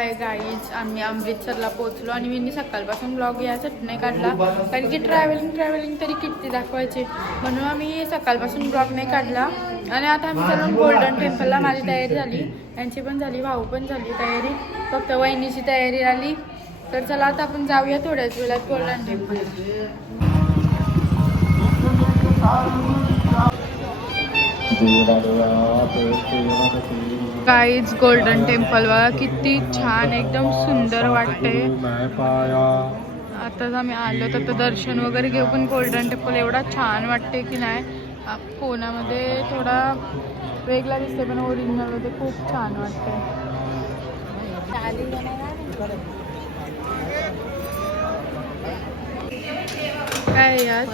Hi guys, आम्ही अमृतसरला पोहोचलो आणि मी सकाळपासून ब्लॉग यासाठी नाही काढला कारण की ट्रॅव्हलिंग तरी किती दाखवायचे म्हणून आम्ही सकाळपासून ब्लॉग नाही काढला. आणि आता आम्ही चलून गोल्डन टेम्पलला. माझी तयारी झाली, यांची पण झाली, भाऊ पण झाली तयारी, फक्त वहिनीची तयारी आली. तर चला आता आपण जाऊया थोड्याच वेळात गोल्डन टेम्पलला. गाईज गोल्डन टेम्पल बघा किती छान, एकदम सुंदर वाटते. आताच आम्ही आलो तर दर्शन वगैरे घेऊ, पण गोल्डन टेम्पल एवढा छान वाटते की नाही. फोनामध्ये थोडा वेगळा दिसते पण ओरिजिनल मध्ये खूप छान वाटते. काय यार,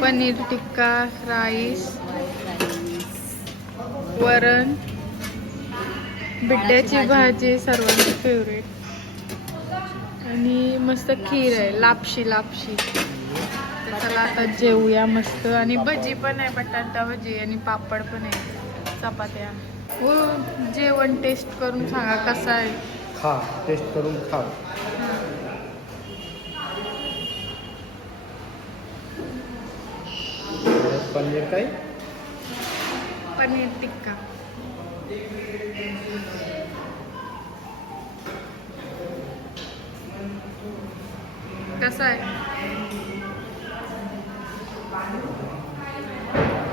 पनीर टिक्का, राईस, वरण, बिड्याची भाजी सर्वांची फेवरेट, आणि मस्त खीर आहे, लापशी. तर चला आता जेवूया मस्त. आणि भजी पण आहे, बटाटा भजी, आणि पापड पण आहे, चपात्या. हो, जेवण टेस्ट करून सांगा कसं आहे. खा, टेस्ट करून खा. पनीर काय? पनीर टिक्का. कसं आहे?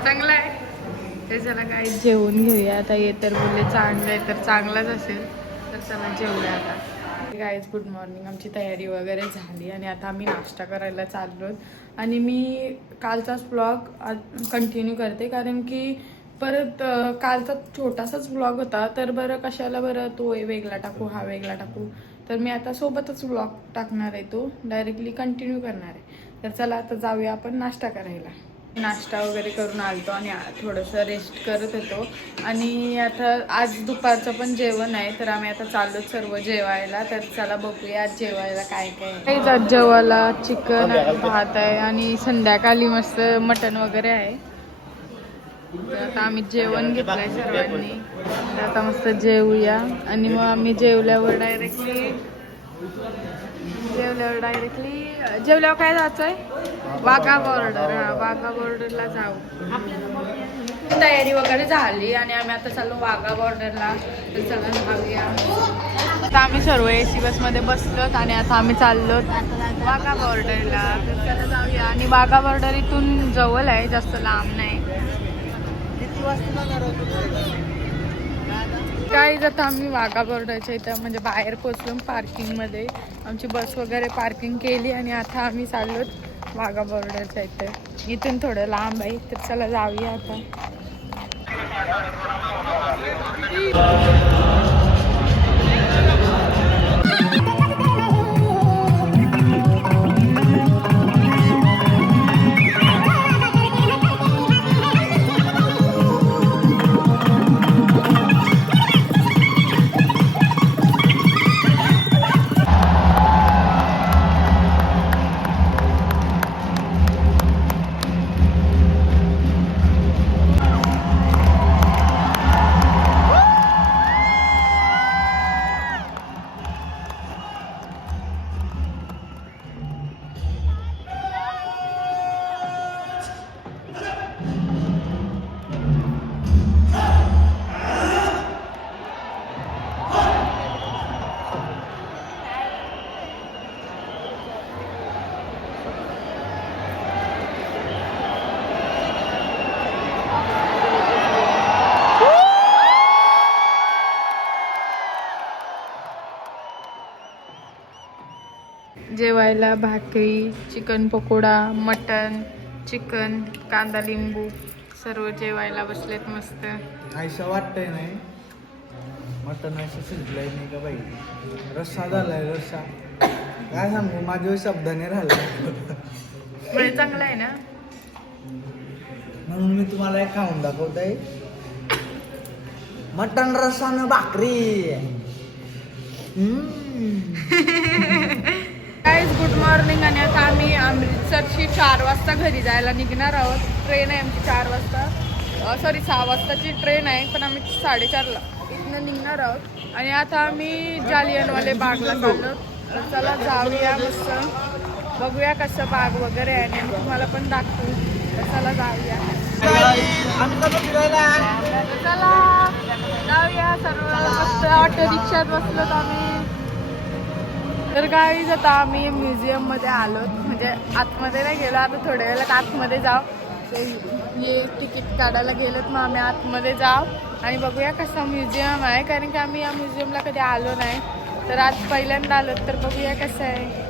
चांगलं आहे. ते चला काय जेवून घेऊया आता. ये तर बोलले चांगलं आहे तर चांगलंच असेल, तर चला जेवूया आता. Guys good morning. आमची तयारी वगैरे झाली आणि आता आम्ही नाश्ता करायला चाललो. आणि मी कालचाच ब्लॉग कंटिन्यू करते कारण की परत कालचा छोटासाच ब्लॉग होता, तर बरं कशाला बरं तो वेगळा टाकू, हा वेगळा टाकू. तर मी आता सोबतच ब्लॉग टाकणार आहे, तो डायरेक्टली कंटिन्यू करणार आहे. तर चला आता जाऊया आपण नाश्ता करायला. नाश्ता वगैरे करून आलतो आणि थोडंसं रेस्ट करत होतो. आणि आता आज दुपारचं पण जेवण आहे, तर आम्ही आता चाललो सर्व जेवायला. तर चला बघूया आज जेवायला काय काय आहे. आज जेवायला चिकन आणि भात आहे, आणि संध्याकाळी मस्त मटण वगैरे आहे. तर आता आम्ही जेवण घेतलंय सर्वांनी, तर आता मस्त जेवूया. आणि मग आम्ही जेवल्यावर डायरेक्टली काय जायचं आहे? वाघा बॉर्डर. हा, वाघा बॉर्डरला जाऊ. तयारी वगैरे झाली आणि आम्ही आता चाललो वाघा बॉर्डरला. तर चला जाऊया. आता आम्ही सर्व AC बसमध्ये बसलोत आणि आता आम्ही चाललो वाघा बॉर्डरला. तर चला जाऊया. आणि वाघा बॉर्डर इथून जवळ आहे, जास्त लांब नाही. काय आता आम्ही वाघा बॉर्डरच्या इथं म्हणजे बाहेर पोचलो, पार्किंगमध्ये आमची बस वगैरे पार्किंग केली आणि आता आम्ही चाललो वाघा बॉर्डरच्या इथं. इथून थोडं लांब आहे, तर चला जाऊया आता. जेवायला भाकरी, चिकन पकोडा, मटन, चिकन, कांदा लिंबू सर्व जेवायला बसलेत मस्त. आयशा वाटतंय नाही, मटन असं शिजलंय नाही का बाई. रस्सा झालाय, रस्सा काय सांगू, माझ्या शब्दाने राहिला. म्हणजे चांगला आहे ना, म्हणून मी तुम्हाला एक खाऊन दाखवतोय. मटन रस्सानं भाकरी. Guys good morning. आणि आता आम्ही अमृतसरची 4 वाजता घरी जायला निघणार आहोत. ट्रेन आहे आमची 4 वाजता, सॉरी 6 वाजताची ट्रेन आहे, पण आम्ही 4:30ला इथनं निघणार आहोत. आणि आता आम्ही जालियनवाले बागला चाललो. तर चला जाऊया, मस्त बघूया कसं बाग वगैरे आहे आणि तुम्हाला पण दाखवू. तर चला जाऊया. चला जाऊया सर्व. मस्त ऑटो रिक्षात बसलोत आम्ही. तर गाईज आता आम्ही म्युझियम मध्ये आलो, म्हणजे आतमध्ये नाही गेलो. आता थोड्या वेळात आतमध्ये जाऊ. हे तिकीट काढायला गेलोत, मग आम्ही आतमध्ये जाऊ आणि बघूया कसं म्युझियम आहे. कारण की आम्ही या म्युझियमला कधी आलो नाही, तर आज पहिल्यांदा आलो. तर बघूया कसं आहे.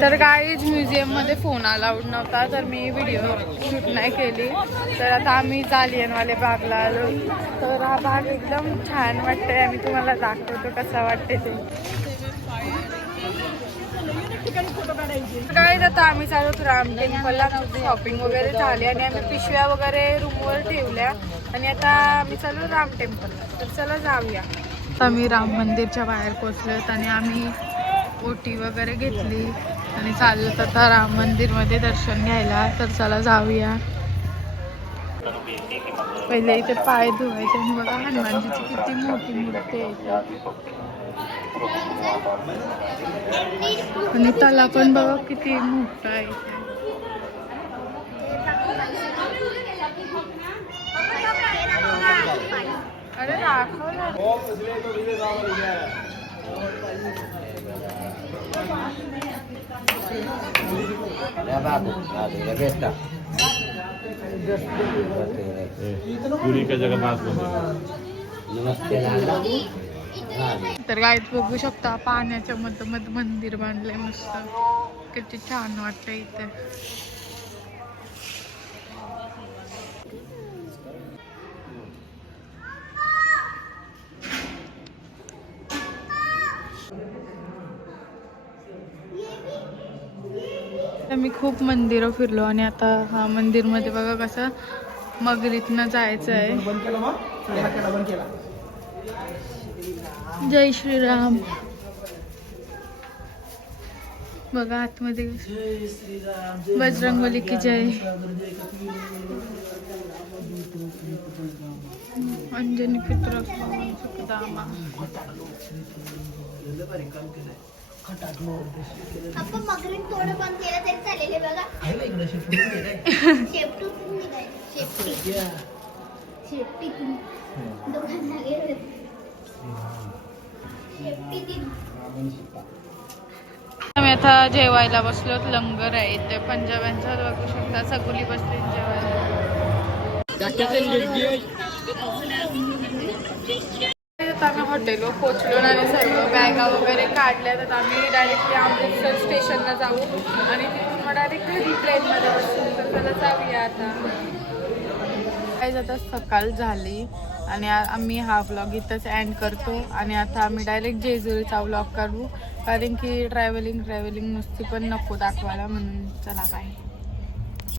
तर गाईज म्युझियममध्ये फोन अलाउड नव्हता, तर मी व्हिडिओ शूट नाही केली. तर आता आम्ही जालियनवाले बागला आलो. तर हा बाग एकदम छान वाटतंय आणि तुम्हाला दाखवतो कसा वाटते ते. गाईज आता आम्ही चालू राम टेम्पलला. शॉपिंग वगैरे झाली आणि आम्ही पिशव्या वगैरे रूमवर ठेवल्या आणि आता आम्ही चालू राम टेम्पलला. तर चला जाऊया. आम्ही राम मंदिरच्या बाहेर पोचलोत आणि आम्ही ओटी वगैरे घेतली आणि चाललो आता राम मंदिरमध्ये दर्शन घ्यायला. तर चला जाऊया. पहिले इथे पाय धुवायचे आणि बघा हनुमानजीची किती मोठी मूर्ती आहे. आणि त्याला पण बघा किती मोठा आहे. अरे दाखव ना. पुरी का जगन्नाथ तर गाईत बघू शकता पाण्याच्या मधोमध मंदिर बांधलंय मस्त. किती छान वाटतं इथे. मी खूप मंदिरं फिरलो आणि आता हा मंदिर मध्ये बघा कसं मगरीतनं जायचं आहे. जय श्रीराम. बघा आतमध्ये बजरंगबली की जय. अंजनी पुत्र सुखदामा. आपण मगरीन थोडं बंद केलं तरी चालेल. हे बघा शेपटी दोघांना गेले. आम्ही आता जेवायला बसलो. लंगर आहे इथे पंजाब्यांचा. बघू शकता सगुली बसली जेवायला. आता आम्ही हॉटेलवर पोचलो आणि सर्व बॅगा वगैरे काढल्या. तर आम्ही डायरेक्टली अमृतसर स्टेशनला जाऊ आणि तिथून मग डायरेक्ट घरी प्लेनमध्ये बसू. तर त्याला जाऊया आता. काय आता सकाळ झाली आणि आम्ही हा व्लॉग इथंच एंड करतो आणि आता आम्ही डायरेक्ट जेजुरीचा व्लॉग करू. कारण की ट्रॅव्हलिंग नुसती पण नको दाखवायला, म्हणून चला बाय.